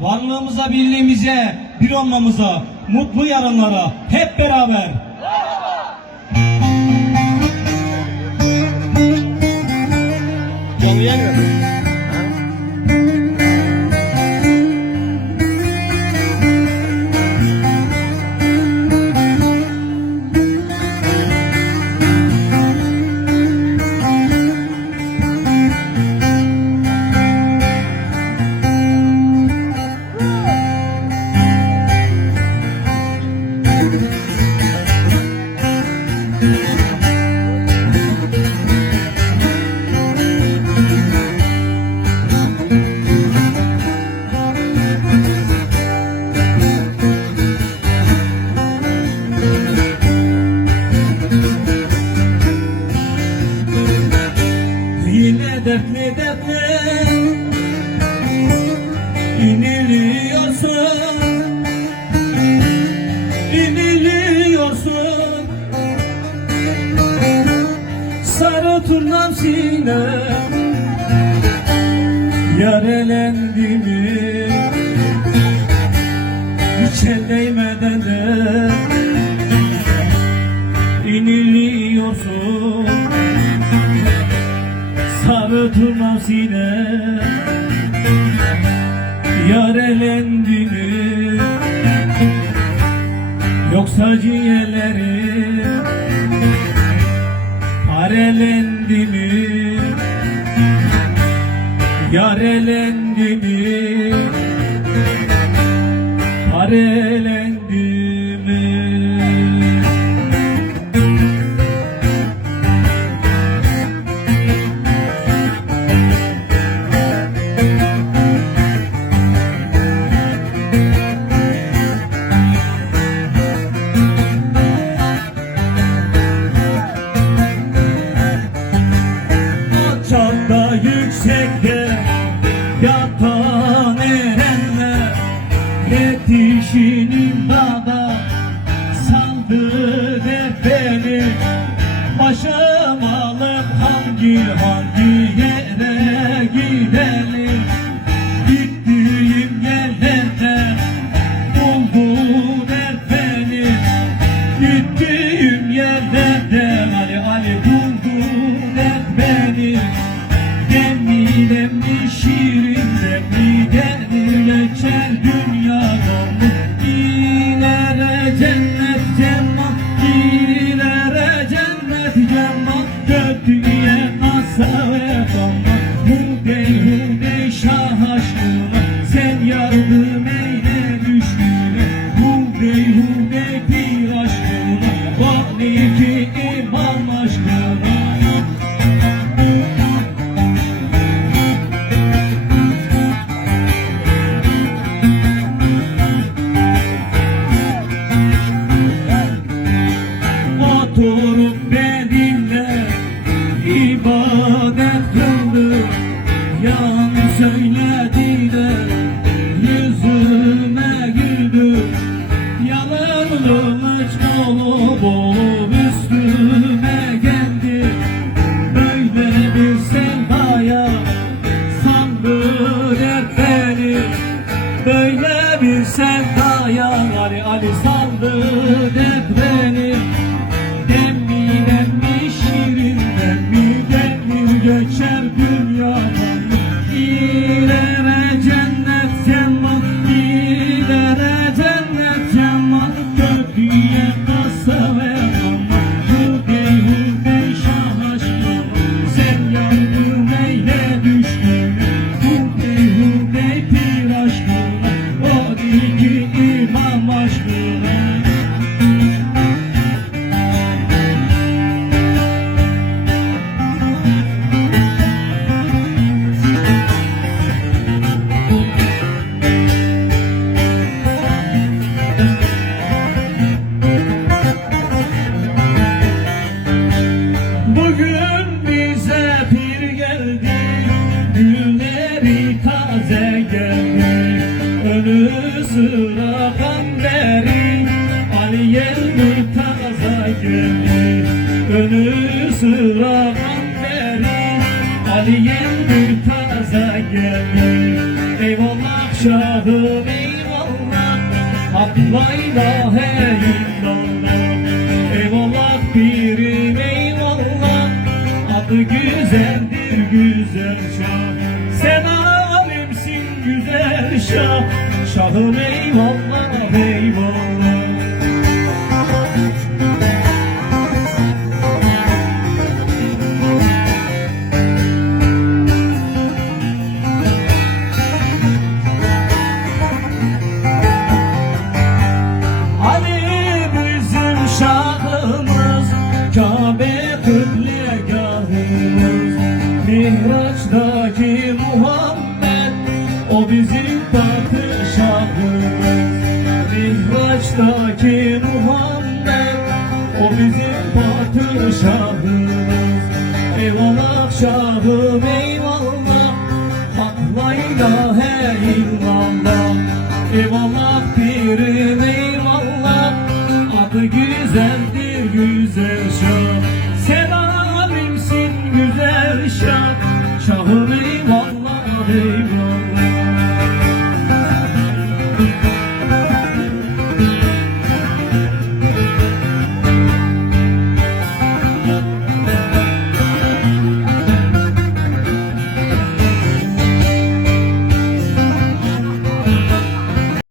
varlığımıza, birliğimize, bir olmamıza, mutlu yarınlara hep beraber. Gel, gel. dertli dertli İniliyorsun. İniliyorsun. Sarı turnam sinem. Yar elendi mi? Hiç el değmeden de. İniliyorsun. yine. Yar Yoksa ciğerleri Parelendi mi? Yar elendi mi? Parelendi iki imam aşkına? Bugün bize pir geldi Günleri taze Gülüsüne kanderi Ali yelmi taza geldi Gülüsüne kanderi Ali yelmi taza geldi Eyvallah şahım eyvallah. Hak la ilahe illallah. Eyvallah güzeldir güzel şah. Sen alimsin güzel şah. Şahım eyvallah O bizim padişahımız Eyvallah şahım eyvallah Hak la ilahe illallah Eyvallah pirim eyvallah Adı güzeldir güzel şah